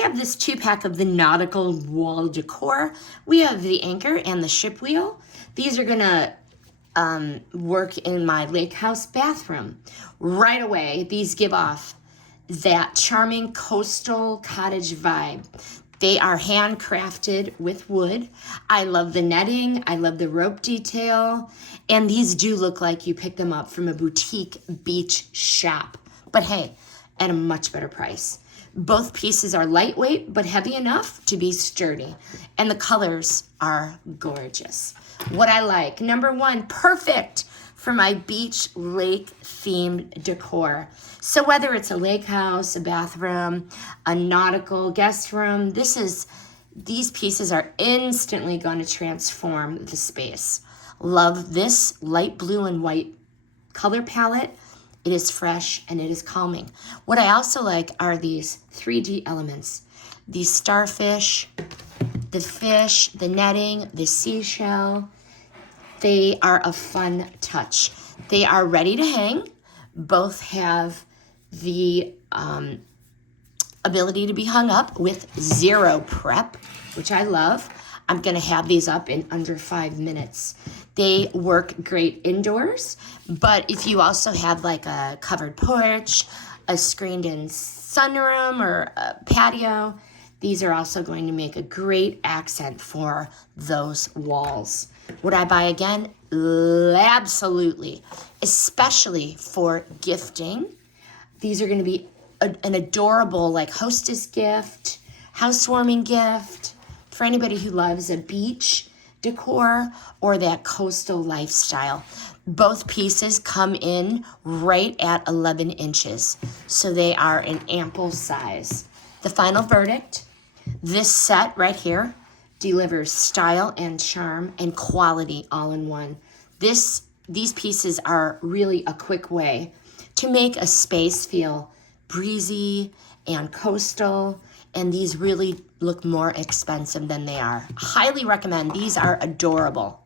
have this 2-pack of the Nautical wall decor. We have the anchor and the ship wheel. These are gonna work in my lake house bathroom. Right away, these give off that charming coastal cottage vibe. They are handcrafted with wood. I love the netting. I love the rope detail. And these do look like you picked them up from a boutique beach shop. But hey, at a much better price. Both pieces are lightweight, but heavy enough to be sturdy. And the colors are gorgeous. What I like, number one, perfect for my beach lake themed decor. So whether it's a lake house, a bathroom, a nautical guest room, these pieces are instantly going to transform the space. Love this light blue and white color palette. It is fresh and it is calming. What I also like are these 3D elements. These starfish, the fish, the netting, the seashell. They are a fun touch. They are ready to hang. Both have the ability to be hung up with zero prep, which I love. I'm gonna have these up in under 5 minutes. They work great indoors, but if you also have like a covered porch, a screened-in sunroom, or a patio, these are also going to make a great accent for those walls. Would I buy again? Absolutely, especially for gifting. These are going to be an adorable like hostess gift, housewarming gift for anybody who loves a beach decor or that coastal lifestyle. Both pieces come in right at 11 inches, so they are an ample size. The final verdict, this set right here delivers style and charm and quality all in one. These pieces are really a quick way to make a space feel breezy and coastal, and these really look more expensive than they are. Highly recommend. These are adorable.